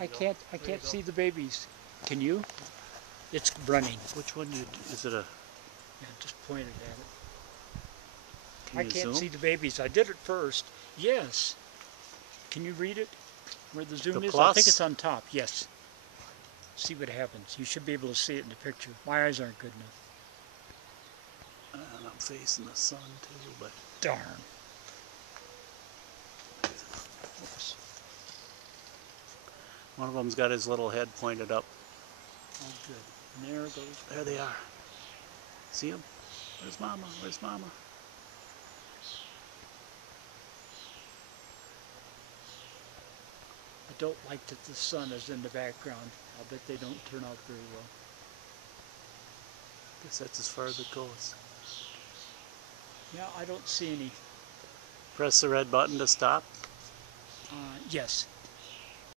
I can't see the babies. Can you? It's running. Which one is it a? Yeah, just pointed at it. Can I you can't zoom? see the babies. I did it first. Yes. Can you read it? Where the zoom The is? plus? I think it's on top. Yes. See what happens. You should be able to see it in the picture. My eyes aren't good enough. And I'm facing the sun too, but Darn. Oops. one of them's got his little head pointed up. Oh, good. And there it goes. There they are. See them? Where's Mama? Where's Mama? I don't like that the sun is in the background. I'll bet they don't turn out very well. Guess that's as far as it goes. Yeah, I don't see any. Press the red button to stop. Yes.